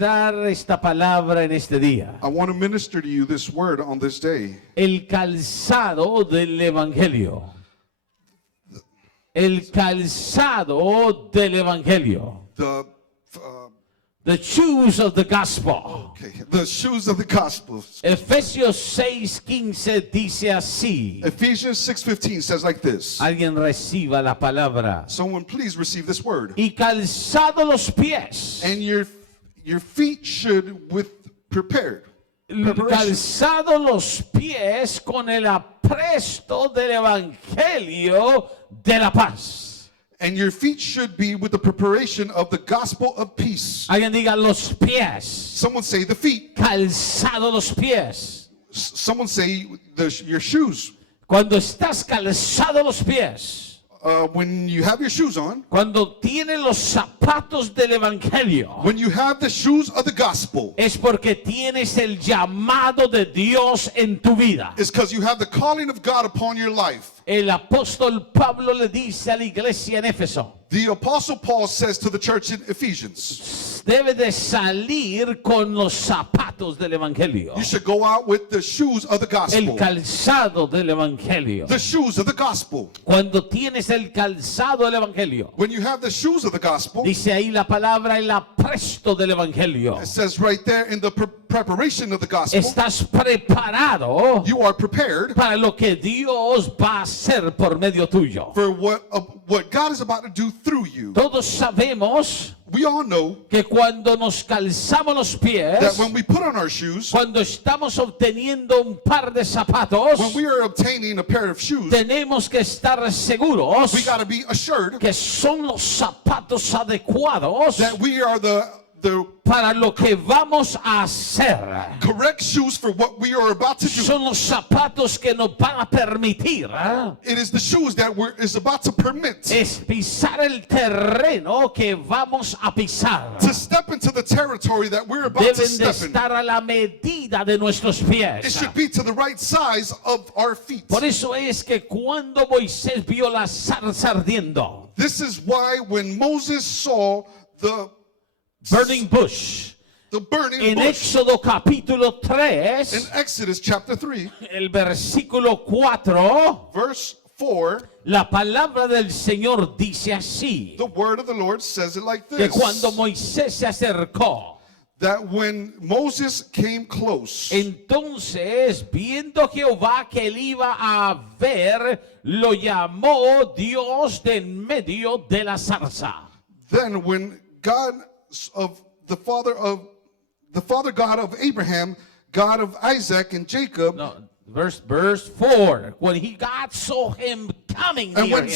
ministrar esta palabra en este día. I want to minister to you this word on this day. El calzado del evangelio. El calzado del evangelio. The shoes of the gospel. The shoes of the gospel. Efesios 6:15 dice así. Ephesians 6:15 says like this. Alguien reciba la palabra. Someone please receive this word. Y calzado los pies. And your feet should with prepared. Calzado los pies con el apresto del evangelio de la paz. And your feet should be with the preparation of the gospel of peace. Alguien diga los pies. Someone say the feet. Calzado los pies. Someone say your shoes. Cuando estás calzado los pies. When you have your shoes on. Cuando tienes los zapatos del evangelio. When you have the shoes of the gospel. Es porque tienes el llamado de Dios en tu vida. It's because you have the calling of God upon your life. El apóstol Pablo le dice a la iglesia en Éfeso. The apostle Paul says to the church in Ephesians. Debe de salir con los zapatos del evangelio. You should go out with the shoes of the gospel. El calzado del evangelio. The shoes of the gospel. Cuando tienes el calzado del evangelio. When you have the shoes of the gospel. Dice ahí la palabra el apresto del evangelio. It says right there in the preparation of the gospel. Estás preparado. You are prepared. Para lo que Dios va a hacer por medio tuyo. For what God is about to do through you. Todos sabemos. We all know que cuando nos calzamos los pies, that when we put on our shoes, cuando estamos obteniendo un par de zapatos, when we are obtaining a pair of shoes, tenemos que estar seguros we got to be assured que son los zapatos adecuados that we are the para lo que vamos a hacer. Correct shoes for what we are about to do. Son los zapatos que nos van a permitir. It is the shoes that is about to permit. Es pisar el terreno que vamos a pisar. To step into the territory that we're about to step in. Deben de estar a la medida de nuestros pies. It should be to the right size of our feet. Por eso es que cuando Moisés vio la zarza ardiendo. This is why when Moses saw the burning bush. The burning en bush. Éxodo capítulo 3. In Exodus chapter 3. El versículo 4. Verse 4. La palabra del Señor dice así. The word of the Lord says it like this. Que cuando Moisés se acercó. That when Moses came close. Entonces, viendo Jehová que él iba a ver, lo llamó Dios de en medio de la zarza. Then when God of the father God of Abraham, God of Isaac and Jacob. No, verse 4. When God saw him coming near him.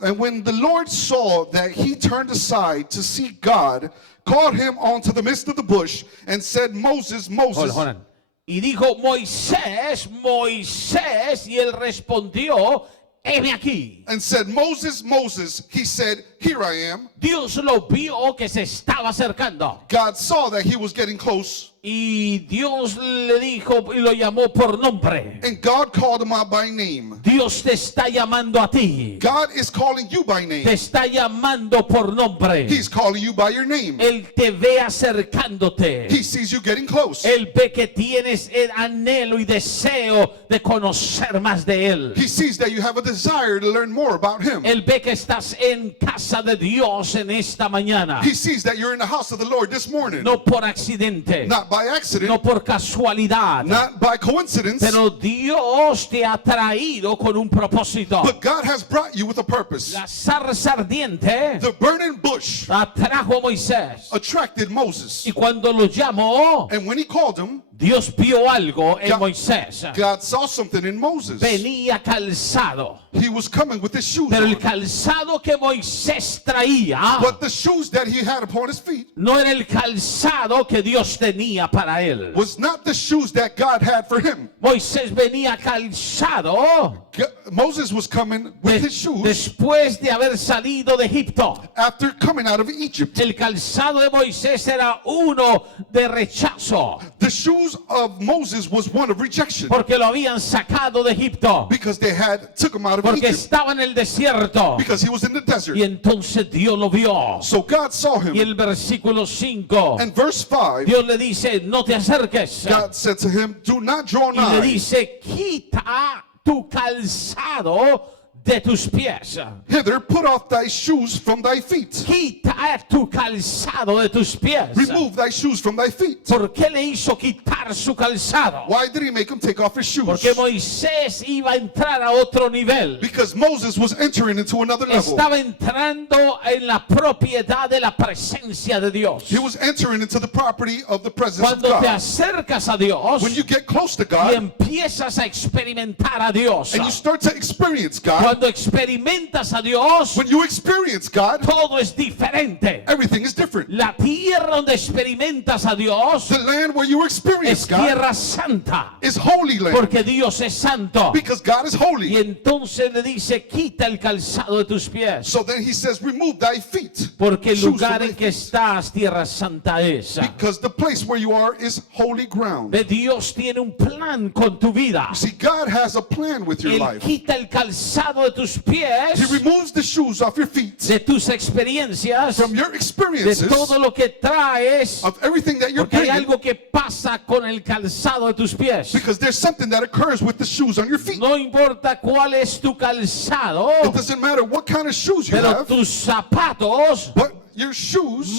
And when the Lord saw that he turned aside to see God, called him onto the midst of the bush and said, Moses, Moses. Hold on. Y dijo, Moisés, Moisés, y él respondió, heme aquí. And said, Moses, Moses. He said, here I am. Dios lo vio que se estaba acercando. God saw that he was getting close. Y Dios le dijo y lo llamó por nombre. And God called him out by name. Dios te está llamando a ti. God is calling you by name. Te está llamando por nombre. He's calling you by your name. Él te ve acercándote. He sees you getting close. Él ve que tienes el anhelo y deseo de conocer más de él. He sees that you have a desire to learn more about him. Él ve que estás en casa de Dios en esta mañana. He sees that you're in the house of the Lord this morning. No por accidente. Not by accident. No por casualidad. Not by coincidence. Pero Dios te ha traído con un propósito. But God has brought you with a purpose. La zarza ardiente. The burning bush. Atrajo a Moisés. Attracted Moses. Y cuando lo llamó. And when he called him. Dios vio algo en Moisés. God saw something in Moses. Venía calzado. He was coming with his shoes Pero on. el calzado que Moisés traía. But the shoes that he had upon his feet. No era el calzado que Dios tenía para él. Was not the shoes that God had for him. Moisés venía calzado. Moses was coming with his shoes. Después de haber salido de Egipto. After coming out of Egypt. El calzado de Moisés era uno de rechazo. The shoes shoes of Moses was one of rejection porque lo habían sacado de Egipto, because they took him out of porque Egypt estaba en el desierto. because he was in the desert. Y entonces Dios lo vio. So God saw Y him. el versículo 5, And verse 5, Dios le dice, no te acerques. God said to him, do not draw Y le nigh. dice, quita tu calzado de tus pies. Hither, put off thy shoes from thy feet. Quita tu calzado de tus pies. Remove thy shoes from thy feet. ¿Por qué le hizo quitar su calzado? Why did he make him take off his shoes? Porque Moisés iba a entrar a otro nivel. Because Moses was entering into another level. Estaba entrando en la propiedad de la presencia de Dios. He was entering into the property of the presence of Cuando te God. acercas a Dios When you get close to y God empiezas a experimentar a Dios, and you start to experience God, cuando experimentas a Dios, when you experience God, todo es diferente. everything is different. La tierra donde experimentas a Dios The land where you experience es God tierra santa, is holy land porque Dios es santo. because God is Y holy. entonces le dice, quita el calzado de tus pies, So then he says, remove thy feet. porque el Shoes from lugar thy en que feet. estás, tierra santa es. Because the place where you are is holy ground. De Dios tiene un plan con tu vida. See, God has a plan with your Él life. quita el calzado de tus pies, He removes the shoes off your feet de tus experiencias, from your de experiences, todo lo que traes, of everything that you're porque hay bringing, algo que pasa con el calzado de tus pies. because there's something that occurs with the shoes on your feet. No importa cuál es tu calzado, It doesn't matter what kind of shoes you pero have, tus zapatos but your shoes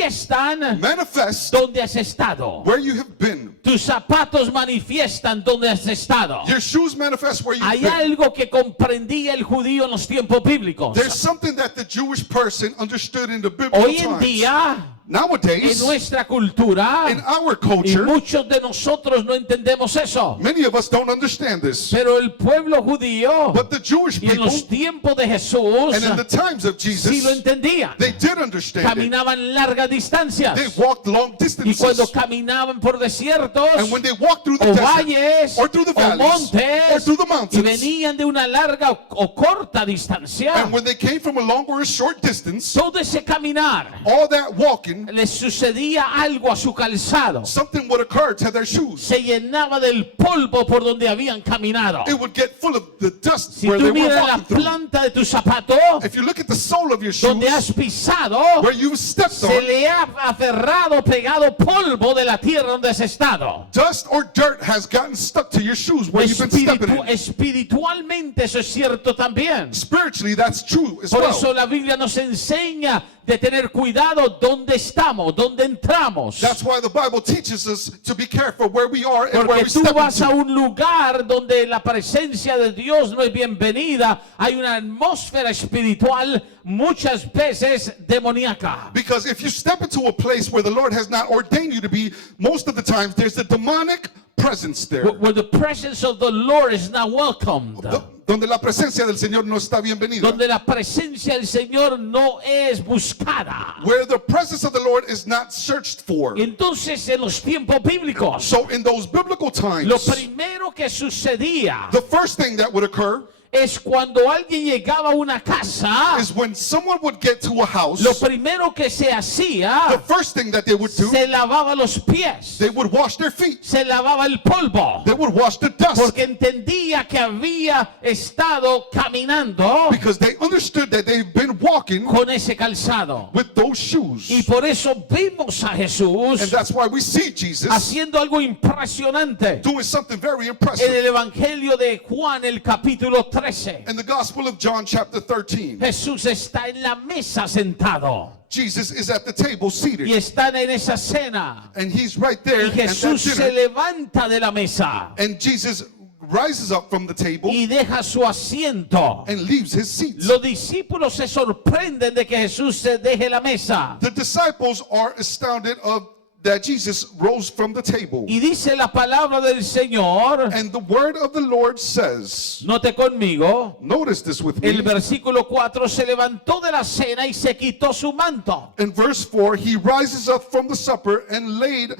manifiestan manifest donde has estado. where you have been. Tus zapatos manifiestan donde has estado. Your shoes manifest where you've Hay been. algo que comprendía el judío en los tiempos bíblicos. There's something that the Jewish person understood in the biblical Hoy en times. día, en Nowadays, nuestra cultura, in our y culture, muchos de nosotros no entendemos eso, many of us don't understand this. pero el pueblo judío But the Jewish y en people, los tiempos de Jesús and in the times of sí lo Jesus, entendían. they did understand it. Caminaban largas distancias, They walked long y cuando distances. caminaban por desiertos And when they walked through the o desert, valles or through the o valleys, or montes through the y mountains, venían de una larga o corta distancia, and when they came from a long or a short distance, todo ese caminar all that walking, les sucedía algo a su calzado. something would occur to their shoes. Se llenaba del polvo por donde habían caminado. It would get full of the dust Si where tú they were miras la walking through. planta de tu zapato, If you look at the sole of your donde shoes, has pisado, where you've stepped se on, le ha aferrado, pegado polvo de la tierra donde has estado. dust or dirt has gotten stuck to your shoes where you've been stepping in. Espiritualmente eso es cierto también. Spiritually, that's true as Por eso well. la Biblia nos enseña de tener cuidado donde estamos, donde entramos. That's why the Bible teaches us to be careful where we are and where Porque we tú step vas a into. un lugar donde la presencia de Dios no es bienvenida. Hay una atmósfera espiritual muchas veces demoníaca. Because if you step into a place where the Lord has not ordained you to be, most of the times there's a demonic presence there. Where the presence of the Lord is not welcomed. Donde la presencia del Señor no está bienvenida. Donde la presencia del Señor no es buscada. Where the presence of the Lord is not searched for. Entonces en los tiempos bíblicos, So in those biblical times, lo primero que sucedía the first thing that would occur es cuando alguien llegaba a una casa, is when someone would get to a house, lo primero que se the hacía, first thing that they would do, se lavaba los pies, they would wash their feet. se lavaba el polvo, They would wash the dust porque entendía que había estado caminando because they understood that they've been walking con ese calzado. with those shoes. Y por eso vimos a And Jesús that's why we see Jesus haciendo algo impresionante doing something very en impressive. el Evangelio de Juan, el capítulo 13. In the Gospel of John chapter 13, Jesús está en la mesa sentado Jesus is at the table y seated. están en esa cena. And he's right there Y at that Jesús se dinner. levanta de la mesa And Jesus rises up from the table y deja su asiento. and leaves his seat. Los discípulos se sorprenden de que Jesús se deje la mesa. The disciples are astounded of that Jesus rose from the table. Y dice la palabra del Señor, And the word of the Lord says, note conmigo, notice this with me. el versículo 4, se levantó de la cena y se quitó su manto. In verse 4, he rises up from the supper and laid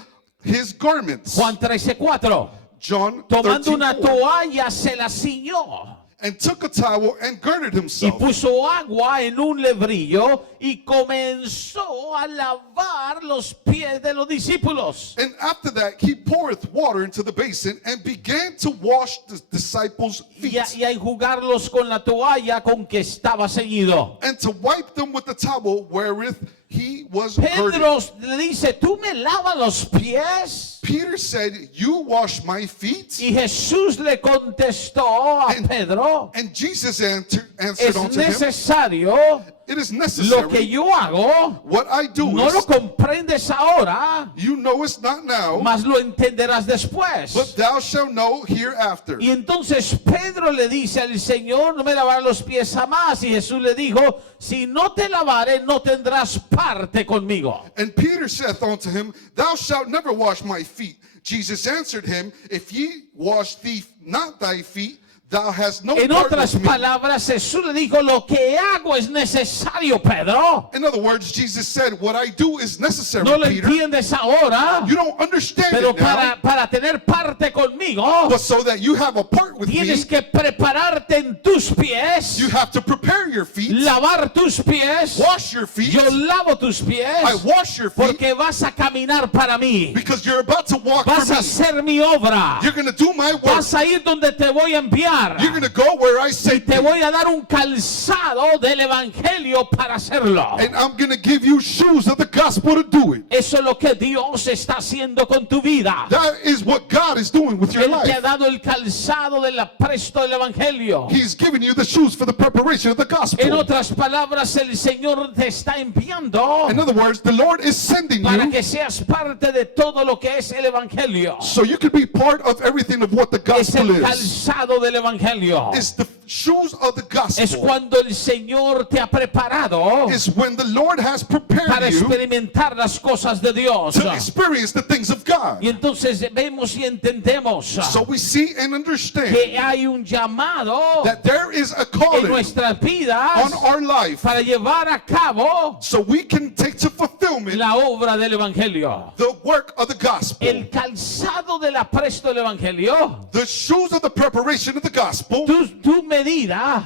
his garments. Juan 13:4. John Tomando una 13:4. toalla se la ciñó. and took a towel and girded y himself. puso agua en un lebrillo y comenzó a lavar los pies de los discípulos. And after that, he poureth water into the basin and began to wash the disciples' feet Y a enjugarlos con la toalla con que estaba ceñido. and to wipe them with the towel wherewith he was girded. Pedro le dice, ¿tú me lavas los pies? Peter said, you wash my feet? Y Jesús le contestó a Pedro, And Jesus answered es unto him, necesario, it is lo que necessary. yo hago, What I do no lo is, comprendes ahora, you know it's not now, mas lo entenderás después. but thou shalt know hereafter. Y entonces Pedro le dice al Señor, no me lavarás los pies jamás. Y Jesús le dijo, si no te lavare, no tendrás parte conmigo. And Peter saith unto him, thou shalt never wash my feet. Jesus answered him, if ye wash thee not thy feet, thou hast no En part otras with me. palabras, Jesús le dijo, lo que hago es necesario, Pedro. In other words, Jesus said, what I do is necessary, No lo Peter. entiendes ahora, You don't understand pero it now, para tener parte conmigo, but so that you have a part with me, tienes que prepararte en tus pies, you have to prepare your feet, lavar tus pies. wash your feet. Yo lavo tus pies I wash your feet porque vas a caminar para mí. because you're about to walk Vas for a me. hacer mi obra. You're going to do my work. Vas a ir donde te voy a enviar. You're going to go where I Y say te voy a dar un calzado del evangelio para hacerlo. and I'm going to give you shoes of the gospel to do it. Eso es lo que Dios está haciendo con tu vida. That is what God is doing with your Él te ha life. dado el calzado del apresto del evangelio. He's giving you the shoes for the preparation of the En gospel. otras palabras, el Señor te está enviando In other words, the Lord is sending para you que seas parte de todo lo que es el evangelio. so you can be part of everything of what the Es el gospel is. calzado del evangelio. It's the shoes of the Es gospel. cuando el Señor te ha preparado It's when the Lord has para prepared you experimentar las cosas de Dios. to experience the things of God. Y entonces vemos y entendemos So we see and understand que hay un llamado that there is a en calling nuestras vidas on our life para llevar a cabo so we can take to fulfillment la obra del Evangelio. the work of the gospel. El calzado del apresto del Evangelio, The shoes of the preparation of the gospel, tu medida,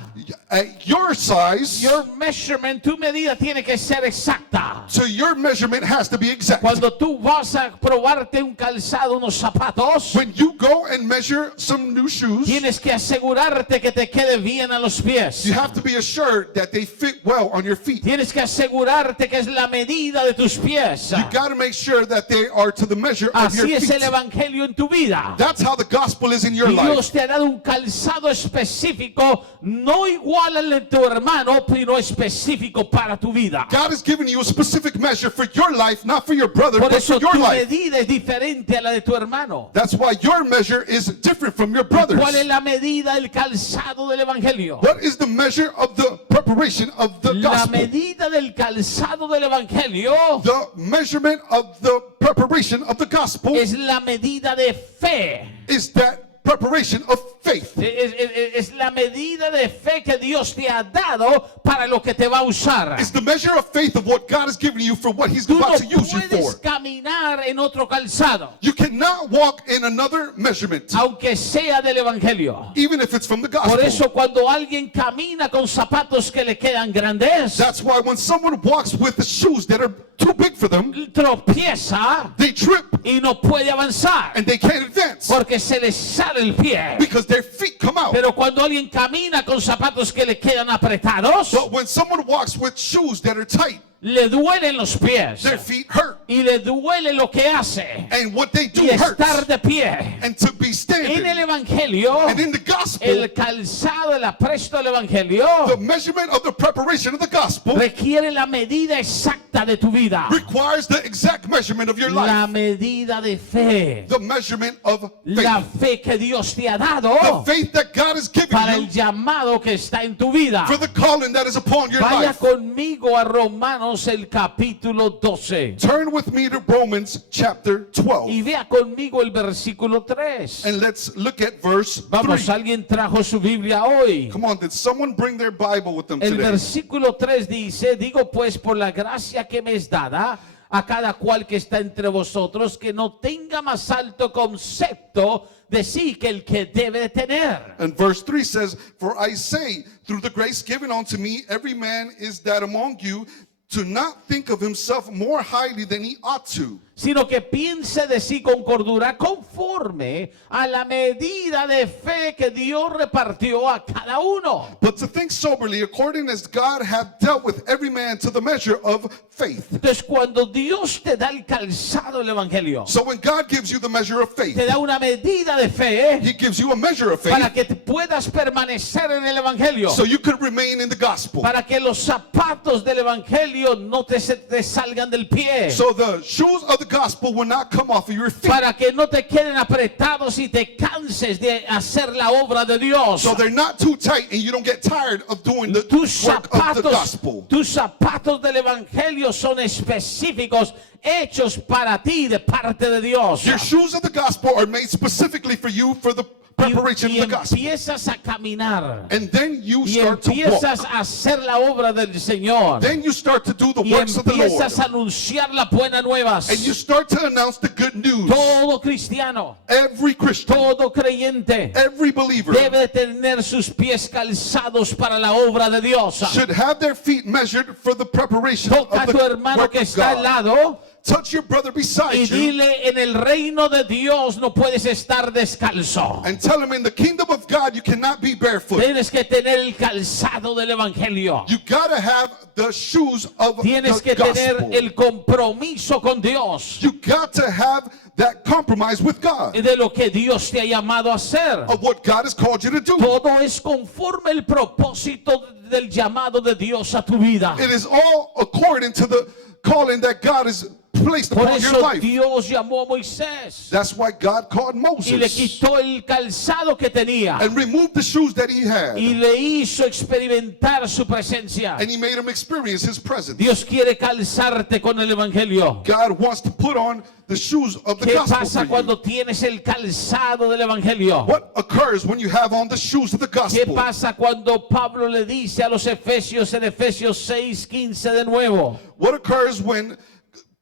at your size, your measurement, tu medida tiene que ser exacta. so your measurement has to be exact. Cuando tú vas a probarte un calzado, unos zapatos, When you go and measure some new shoes, tienes que asegurarte que te quede bien a los pies. you have to be assured that they fit well on your feet. Tienes que asegurarte que es la medida de tus pies. You got to make sure that they are to the measure of your Así es el feet. Evangelio en tu vida. That's how the gospel is in your Y life. Dios te ha dado un calzado específico, no igual al de tu hermano, pero específico para tu vida. God has given you a specific measure for your life, not for your brother, Por but eso for your tu life. medida es diferente a la de tu hermano. That's why your measure is different from your brother's. ¿Cuál es la medida del calzado del Evangelio? What is the measure of the preparation of the La gospel? medida del calzado del Evangelio The measurement of the preparation of the gospel es la medida de fe. is that preparation of faith. Es la medida de fe que Dios te ha dado para lo que te va a usar. It's the measure of faith of what God has given you for what He's Tú no about to use you puedes for. caminar en otro calzado, You cannot walk in another measurement, aunque sea del Evangelio. even if it's from the Por gospel. eso cuando alguien camina con zapatos que le quedan grandes, That's why when someone walks with the shoes that are too big for them, tropieza they trip y no puede avanzar and they can't advance porque se les sale el pie. because their feet come out. Pero cuando alguien camina con zapatos que le quedan apretados, But when someone walks with shoes that are tight, le duelen los pies their feet hurt. y le duele lo que hace And what they do y estar hurts. de pie. And to be En standing. el Evangelio, And in the gospel, el calzado, el apresto del Evangelio the measurement of the preparation of the gospel requiere la medida exacta de tu vida, requires the exact measurement of your la life. medida de fe, The measurement of la faith. fe que Dios te ha The dado faith that God has given para el you llamado que está en tu vida. for the calling that is upon your Vaya life. conmigo a Romanos el capítulo 12 Turn with me to Romans chapter 12. y vea conmigo el versículo 3. And let's look at verse Vamos, 3. alguien trajo su Biblia hoy. Come on, did someone bring their Bible with them El today? versículo 3 dice, digo pues por la gracia que me es dada a cada cual que está entre vosotros que no tenga más alto concepto de sí que el que debe tener. And verse 3 says, "For I say, through the grace given unto me, every man is that among you to not think of himself more highly than he ought to, Sino que piense de sí con cordura conforme a la medida de fe que Dios repartió a cada uno. but to think soberly, according as God hath dealt with every man to the measure of faith." Entonces cuando Dios te da el calzado del evangelio, So when God gives you the measure of faith, te da una medida de fe he gives you a measure of para faith que te puedas permanecer en el evangelio, so you could remain in the gospel. para que los zapatos del evangelio no te salgan del pie, So the shoes of the gospel will not come off of your feet. para que no te queden apretados y te canses de hacer la obra de Dios. So they're not too tight and you don't get tired of doing the Tus work of the zapatos, gospel. tus zapatos del evangelio son específicos, hechos para ti de parte de Dios. Your shoes of the gospel are made specifically for you for the preparation Y of the gospel. empiezas a caminar And then you y start to empiezas walk. a hacer la obra del Señor Then you start to do the y works of the Lord. empiezas a anunciar las buenas nuevas. And you start to announce the good news. Todo cristiano, Every Christian, todo creyente every believer debe tener sus pies calzados para la obra de Dios. should have their feet measured for the preparation Toca of a tu the hermano work que of está al God. lado Touch your brother beside y you dile: en el reino de Dios no puedes estar descalzo. and tell him in the kingdom of God you cannot be barefoot. Tienes que tener el calzado del evangelio. You gotta have the shoes of Tienes the que tener gospel. el compromiso con Dios You got to have that compromise with God de lo que Dios te ha llamado a hacer. of what God has called you to do. Todo es conforme el propósito del llamado de Dios a tu vida. It is all according to the calling that God has placed Por upon your eso life. Dios llamó a Moisés That's why God called y le Moses quitó el calzado que tenía and removed the shoes that he had, y le hizo experimentar su presencia. and he made him experience his presence. Dios quiere calzarte con el evangelio. God wants to put on the shoes of the ¿Qué gospel pasa for you. cuando tienes el calzado del evangelio? What occurs when you have on the shoes of the ¿Qué gospel? pasa cuando Pablo le dice a los efesios en Efesios 6:15 de nuevo? What occurs when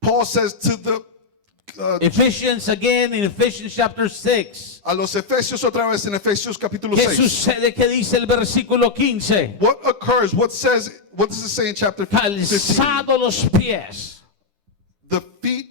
Paul says to the Ephesians again in Ephesians chapter 6. a los Efesios otra vez en Efesios capítulo ¿Qué 6? sucede? ¿Qué dice el versículo 15? What occurs? What does it say in chapter 15? Calzado los pies The feet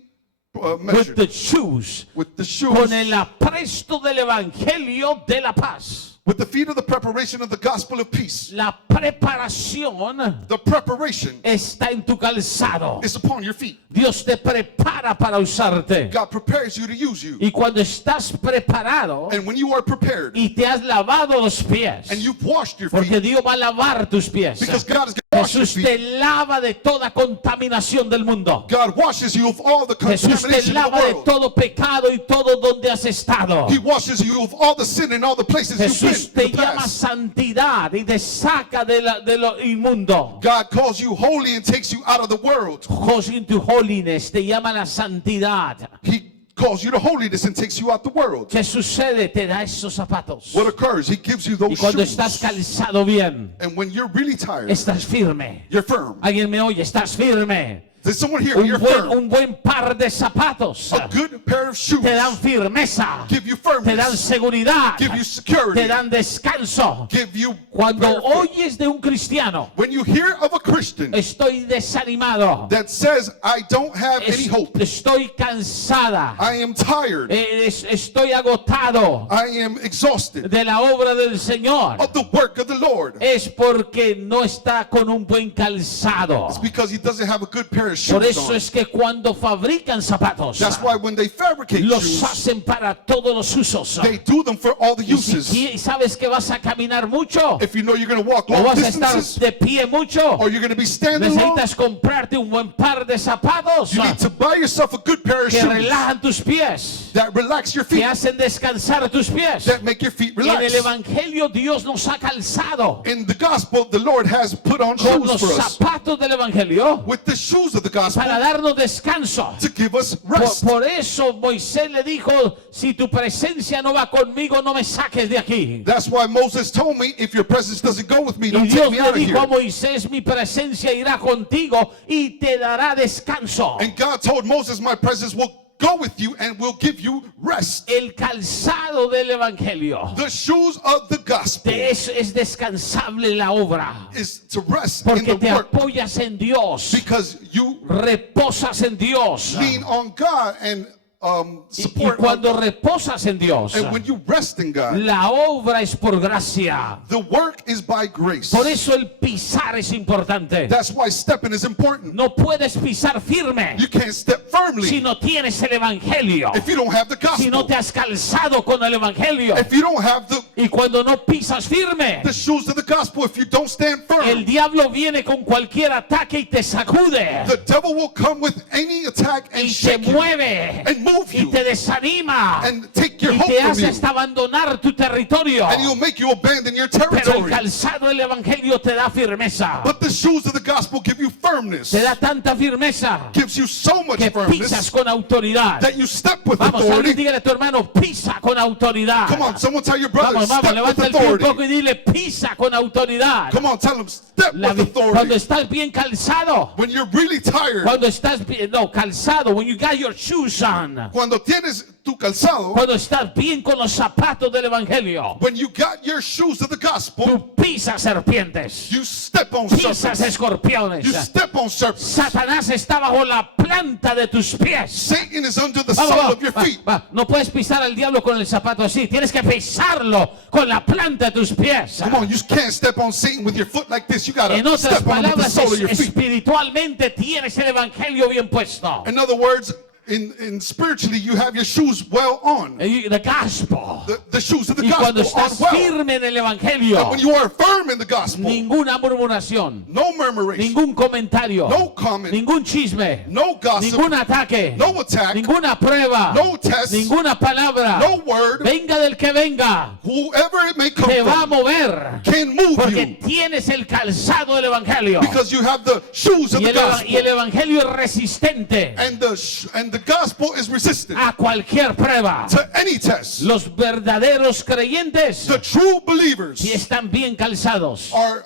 with measured the shoes, with the con shoes, el apresto del evangelio de la paz. with the feet of the preparation of the gospel of peace. La preparación The preparation está en tu calzado. is upon your feet. Dios te prepara para usarte. God prepares you to use you. Y cuando estás preparado And when you are prepared y te has lavado los pies, and you've washed your porque feet, Dios va a lavar tus pies. because God is going to wash your Jesús feet. te lava de toda contaminación del mundo. God washes you of all the Jesús te contamination of lava the de world. todo pecado y todo donde has estado. He washes you of all the sin and all the places you've Jesús been in te the llama past. santidad y te saca de lo inmundo. God calls you holy and takes you out of the world. Goes into holiness, te llama la santidad. He calls you to holiness and takes you out the world. ¿Qué sucede? Te da esos zapatos. What occurs? He gives you Y those cuando shoes. estás calzado bien, And when you're really tired, estás firme. you're firm. Alguien me oye, estás firme. There's someone here, you're firm. Un buen par de zapatos A good pair of shoes te dan firmeza, give you te dan firmness, seguridad, give you security, te dan descanso. give you Cuando barefoot. oyes de un cristiano, When you hear of a Christian estoy desanimado, that says, I don't have any hope, estoy cansada, I am tired, estoy agotado I am exhausted de la obra del Señor, of the work of the Lord, es porque no está con un buen calzado. it's because he doesn't have a good pair of Por shoes eso on. es que cuando fabrican zapatos, That's why when they fabricate los shoes, hacen para todos los usos. they do them for all the Y si uses. sabes que vas a caminar mucho, If you know you're going to walk o long vas a estar distances, de pie mucho, or you're going to be standing long, necesitas comprarte un buen par de zapatos you need to buy yourself a good pair of que shoes relajan tus pies. that relax your que feet, hacen descansar tus pies. that make your feet En el relax. Evangelio Dios nos ha calzado In the gospel, the Lord has put on con shoes los for us, zapatos del Evangelio with the shoes of the gospel, para darnos descanso. to give us Por, rest. por eso Moisés le dijo, si tu presencia no va conmigo, no me saques de aquí. That's why Moses told me, if your presence doesn't go with me, Y don't Dios take me le out of dijo a here. Moisés, mi presencia irá contigo y te dará descanso. And God told Moses, my presence will go with you and will give you rest. El calzado del Evangelio The shoes of the gospel es descansable la obra. is to rest in Porque the te work, apoyas en Dios, because you reposas en Dios. lean on God and Y support on cuando God. reposas en Dios, And when you rest in God, la obra es por gracia. the work is by grace. Por eso el pisar es importante. That's why stepping is important. No puedes pisar firme You can't step firmly si no tienes el Evangelio, if you don't have the si no gospel. te has calzado con el Evangelio. If you don't have Y cuando no pisas firme, the shoes of the gospel, if you don't stand el firm, diablo viene con cualquier ataque y te sacude the devil will come with any attack and y te shake you mueve and move y you te desanima and take your y hope te from hace you. hasta abandonar tu territorio. And he'll make you abandon your Pero el territory. calzado del Evangelio te da firmeza. But the shoes of the gospel give you firmness, Te da tanta firmeza gives you so much que firmness pisas con autoridad. that you step with Vamos, alguien authority. dígale a tu hermano, pisa con autoridad. Come on, someone tell your brother, Vamos, vamos, step with levanta el pie un poco authority. y dile, pisa con autoridad. Come on, tell him, step with Cuando authority. estás bien calzado, When you're really tired, cuando estás bien, no, calzado, when you got your shoes on, cuando tienes tu calzado, cuando estás bien con los zapatos del Evangelio, when you got your shoes of the gospel, tú pisas serpientes, you step on pisas serpents. escorpiones. You step on serpents. Satanás está bajo la planta de tus pies. Satan is under the Vamos, sole vamos, of your va, feet. va. No puedes pisar al diablo con el zapato así. Tienes que pisarlo con la planta de tus pies. Come on, you can't step on Satan with your foot like this. You gotta En otras step on him with the palabras, sole of your feet. espiritualmente tienes el evangelio bien puesto. In other words, in spiritually, you have your shoes well on. The gospel. The shoes of the Y cuando gospel on estás well. firme en el evangelio, And when you are firm in the gospel, ninguna murmuración, no murmuration, ningún comentario, no comment, ningún chisme, no gossip, ningún ataque, no attack, ninguna prueba, no test, ninguna palabra, no word, venga del que venga, whoever it may come te va a from, mover. can move Porque you tienes el calzado del evangelio. because you have the shoes of Y the el gospel. evangelio es resistente And the gospel is resistant a cualquier prueba. to any test. Los verdaderos creyentes, The true believers si están bien calzados are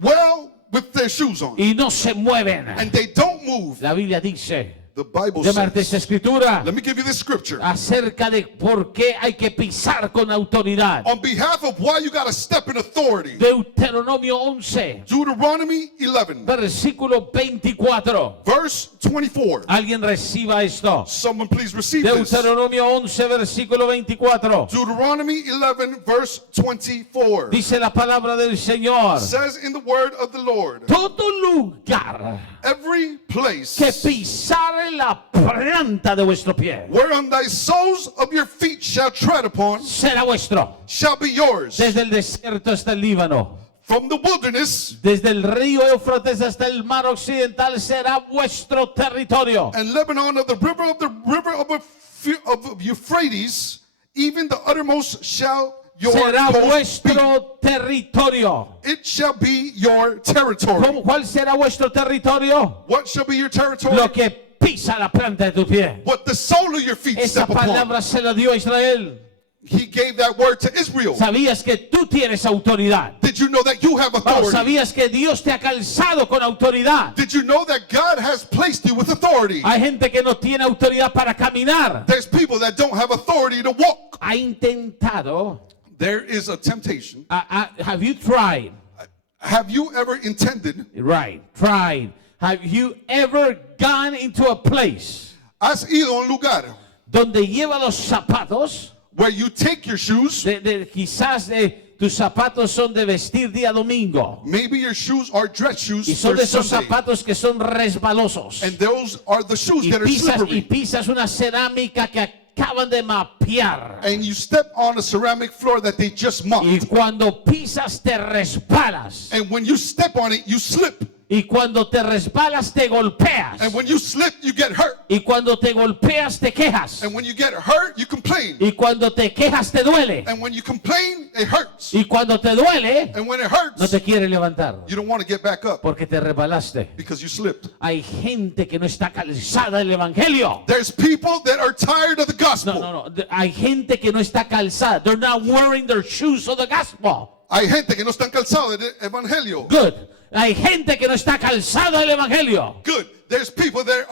well with their shoes on, y no se mueven. and they don't move. La Biblia dice, The Bible de esta says, escritura, let me give you this scripture. acerca de por qué hay que pisar con autoridad. On behalf of why you got to step in authority, Deuteronomio 11, Deuteronomy 11, versículo 24. verse 24. Alguien reciba esto. Someone please receive this. Deuteronomio 11, versículo 24. Deuteronomy 11, verse 24. Dice la palabra del Señor. Says in the word of the Lord, Todo lugar every place que pisare la planta de vuestro pie whereon thy soles of your feet shall tread upon será vuestro. shall be yours. Desde el desierto hasta el Líbano, From the wilderness desde el río Éufrates hasta el mar occidental será vuestro territorio. and Lebanon of the river of Euphrates, even the uttermost shall your Será coast be. vuestro territorio. It shall be your territory. ¿Cuál será vuestro territorio? What shall be your territory? Lo que pisa la planta de tu pie. What the sole of your feet Esa step upon. palabra se la dio a Israel. He gave that word to Israel. ¿Sabías que tú tienes autoridad? Did you know that you have Vamos, authority? ¿sabías que Dios te ha calzado con autoridad? Did you know that God has placed you with authority? Hay gente que no tiene autoridad para caminar. There's people that don't have authority to walk. Ha intentado. There is a temptation. Have you tried? Have you ever intended? Right, tried. Have you ever gone into a place Has ido a un lugar donde lleva los zapatos? where you take your shoes? Quizás tus zapatos son de vestir día domingo. Maybe your shoes are dress shoes Y son for de esos Sunday. zapatos que son resbalosos. And those are the shoes Y that are slippery. pisas una cerámica que acaban de mapear. And you step on a ceramic floor that they just Y mocked. cuando pisas te resbalas. And when you step on it, you slip. Y cuando te resbalas, te golpeas. And when you slip, you get hurt. Y cuando te golpeas, te quejas. And when you get hurt, you complain. Y cuando te quejas, te duele. And when you complain, it hurts. Y cuando te duele, And when it no hurts, te quieres levantar. you don't want to get back up Porque te resbalaste. because you slipped. Hay gente que no está calzada del evangelio. There's people that are tired of the gospel. No. Hay gente que no está calzada. They're not wearing their shoes of the gospel. Hay gente que no están calzados del evangelio. Good. Hay gente que no está calzada del evangelio. Good. There's people that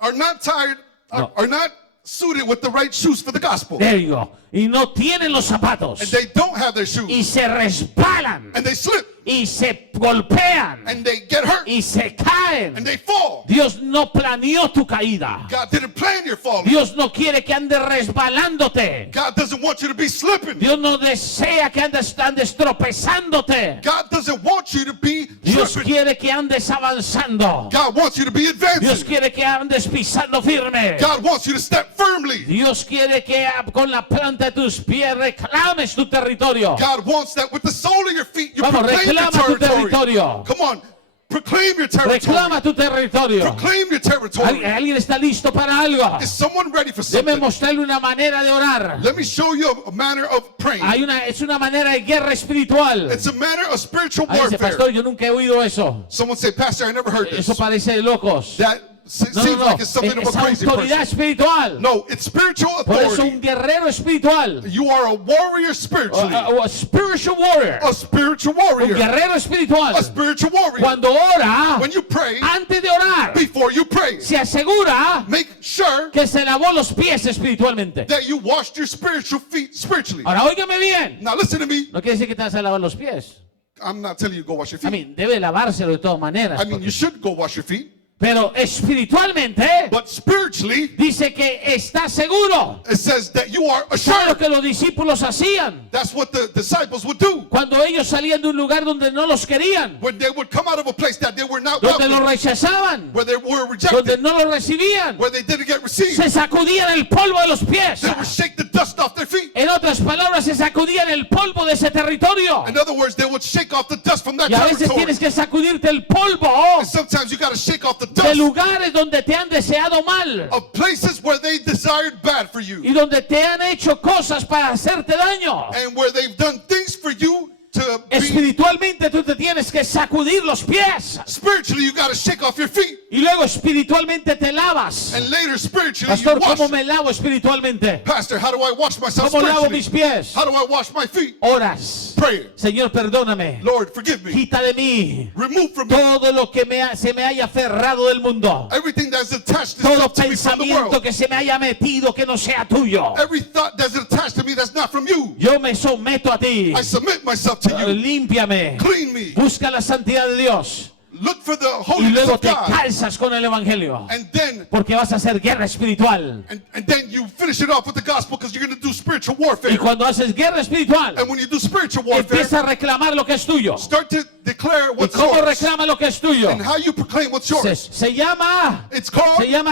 are not tired, No. are not suited with the right shoes for the gospel. There you go. Y no tienen los zapatos. And they don't have their shoes. Y se resbalan. And they slip. Y se golpean. And they get hurt. Y se caen. And they fall. Dios no planeó tu caída. God didn't plan your fall. Dios no quiere que andes resbalándote. God doesn't want you to be slipping. Dios no desea que andes tropezándote. God doesn't want you to be Dios tripping. quiere que andes avanzando. God wants you to be Dios advancing. quiere que andes pisando firme. God wants you to step firmly. Dios quiere que con la planta de tus pies reclames tu territorio. God wants that with the sole of your feet you Vamos, proclaim your reclama tu territory. territorio. Come on, proclaim your territory. Reclama tu territorio. Proclaim your territory. ¿Alguien está listo para algo? Is someone ready for Déjeme something? mostrarle una manera de orar. Let me show you a manner of praying. Es una manera de guerra espiritual. It's a manner of spiritual Ahí dice, warfare. pastor, yo nunca he oído eso. Someone say, Pastor, I never heard Eso this. parece de locos. That seems like it's something of Es a crazy autoridad person. espiritual. No, it's spiritual Por eso authority. un guerrero espiritual. You are a warrior spiritually. A spiritual warrior. A spiritual Un warrior. guerrero espiritual. A spiritual warrior. Cuando ora, When you pray, antes de orar, before you pray, se asegura make sure que se lavó los pies espiritualmente. that you washed your spiritual feet spiritually. Ahora, óigame bien. Now listen to me. No quiere decir que te vas a lavar los pies. I'm not telling you to go wash your feet. Debe lavárselo de todas maneras. I mean, you should go wash your feet. Pero espiritualmente But spiritually, dice que está seguro. it says that you are ¿Sabe lo assured. que los discípulos hacían? That's what the disciples would do. Cuando ellos salían de un lugar donde no los querían, When they would come out of a place that they were not donde los welcome, rechazaban, where they were donde rejected, no los recibían, where they didn't get received, se sacudían el polvo de los pies. they would shake the dust off their feet. En otras palabras, se sacudían el polvo de ese territorio. In other words, they would shake off the dust from that Y a veces territory. tienes que sacudirte el polvo And sometimes you got to shake off the de dust lugares donde te han deseado mal of places where they desired bad for you y donde te han hecho cosas para hacerte daño. and where they've done things for you to be. Espiritualmente tú te tienes que sacudir los pies Spiritually, you got to shake off your feet. y luego espiritualmente te lavas. And later, spiritually, Pastor, you wash. ¿cómo me lavo espiritualmente? Pastor, how do I wash myself ¿Cómo lavo mis spiritually? pies? How do I wash my feet? Oras. Pray. Señor, perdóname. Lord, forgive me. Quita de mí Remove from me todo lo que se me haya aferrado del mundo. everything that's attached Todo itself to me from the pensamiento world. que se me haya metido que no sea tuyo. Every thought that's attached to me that's not from you. Yo me someto a ti. I submit myself to you. Límpiame. Clean me. Busca la santidad de Dios. Look for the Y holiness luego of te God. calzas con el evangelio. And then Porque vas a hacer guerra espiritual. and then you finish it off with the gospel because you're going to do spiritual warfare. Y cuando haces guerra espiritual, And when you do spiritual warfare, empieza a reclamar lo que es tuyo. start to declare ¿Y what's cómo yours reclama lo que es tuyo? and how you proclaim what's yours. Se llama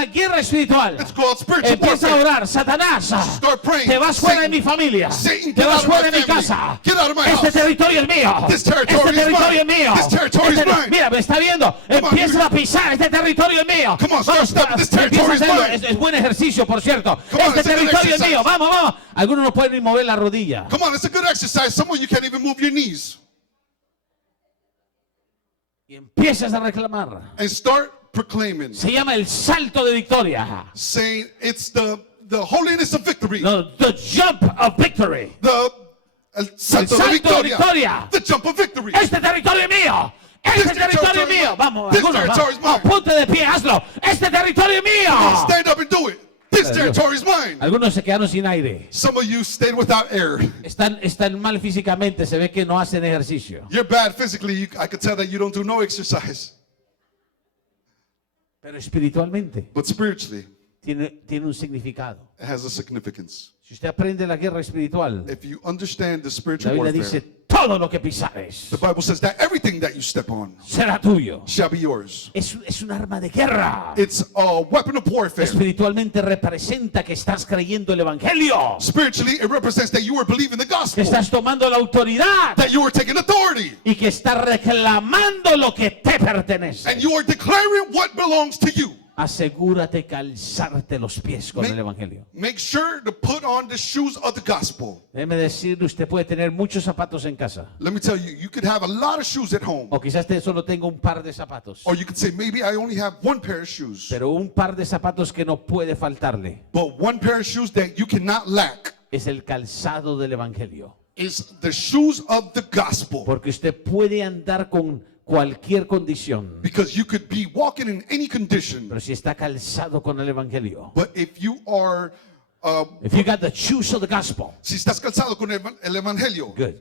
guerra espiritual. It's called spiritual Empieza a warfare. orar, Satanás. Start praying. Te vas fuera de Satan, mi familia. Satan, Te get vas out of fuera my de mi family. casa. Get out of my Este house. territorio es mío. This territory Este is territorio mine. es mío. This territory is mine. Mira, me está viendo. on, Empieza a pisar. Este territorio es mío. Come on, start Vamos, stepping. This territory empieza a is hacerlo. mine. Es buen ejercicio, por cierto. Come on, Este it's a good territorio es mío. exercise. Vamos, vamos. Algunos no pueden ni mover la rodilla. Come on, it's a good exercise. Some of you can't even move your knees. Y empiezas a reclamar. And start proclaiming, Se llama el salto de victoria. saying it's the holiness of victory. No, the jump of victory. El salto de salto de victoria. victoria. The jump of victory. Este territorio es mío. Este This territorio es territory is mío. mine. Vamos, This algunos, territory is mine. ponte de pie, hazlo. Este territorio es Come on, mío. stand up and do it. This territory is mine. Algunos se quedaron sin aire. Some of you stayed without air. Están mal físicamente, se ve que no hacen ejercicio. You're bad physically. I could tell that you don't do no exercise. Pero espiritualmente But spiritually, tiene un significado. it has a significance. Si usted aprende la guerra espiritual, If you understand the la spiritual Biblia warfare, dice, todo lo que pisares The Bible says that everything that you step on será tuyo. shall be yours. Es un arma de guerra. It's a weapon of warfare. Espiritualmente representa que estás creyendo el evangelio, Spiritually, it represents that you are believing the que gospel, estás tomando la autoridad that you are taking authority, y que estás reclamando lo que te pertenece. and you are declaring what belongs to you. Asegúrate calzarte los pies con el Make, evangelio. make sure to put on the shoes of the gospel. Déjeme decirle, usted puede tener muchos zapatos en casa, Let me tell you, you could have a lot of shoes at home. o quizás usted solo tenga un par de zapatos, Or you could say, maybe I only have one pair of shoes. pero un par de zapatos que no puede faltarle But one pair of shoes that you cannot lack es el calzado del evangelio, is the shoes of the gospel. porque usted puede andar con cualquier condición, Because you could be walking in any condition. pero si está calzado con el evangelio, But if you are, if you got the shoes of the gospel, si estás calzado con el evangelio, good,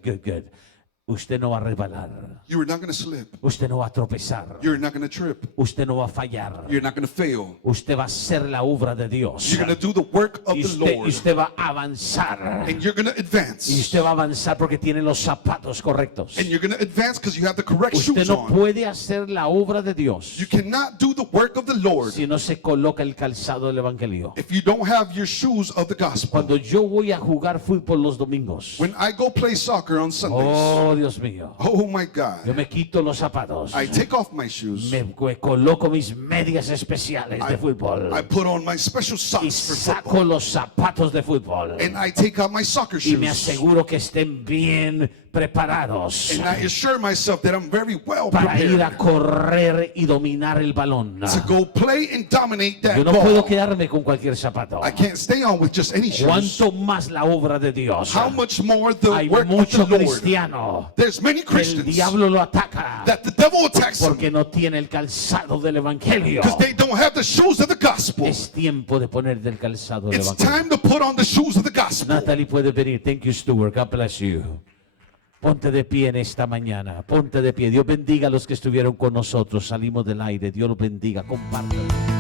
usted no va a resbalar, you are not going to slip. usted no va a tropezar, You're not going to trip. usted no va a fallar, You're not going to fail. usted va a hacer la obra de Dios, You're going to do the work of y the usted, y Lord. usted va a avanzar, And you're going to y advance. usted va a avanzar porque tiene los zapatos correctos. And you're going to advance because you have the correct Usted shoes no on. puede hacer la obra de Dios You cannot do the work of the Lord si no se coloca el calzado del evangelio. if you don't have your shoes of the gospel. Cuando yo voy a jugar fútbol los domingos, When I go play soccer on Sundays, oh Dios mío, oh my yo God, me quito los zapatos, I take off my shoes. me coloco mis medias especiales de fútbol I put on my special y socks for saco football. los zapatos de fútbol And I take out my soccer y me shoes. aseguro que estén bien preparados And I assure myself that I'm very well para ir a prepared correr y dominar el balón. to go play and dominate Yo that no puedo ball. quedarme con cualquier zapato. I can't stay on with just any shoes. Cuanto más la obra de Dios. How much more the Hay work of the mucho Lord. cristiano There's many que el Christians diablo lo ataca that the devil attacks them porque no tiene el calzado del evangelio. because they don't have the shoes of the gospel. Es tiempo de poner del calzado del It's evangelio. time to put on the shoes of the gospel. Natalie puede venir. Thank you, Stuart. God bless you. Ponte de pie en esta mañana. Ponte de pie. Dios bendiga a los que estuvieron con nosotros. Salimos del aire. Dios los bendiga. Compártanlo.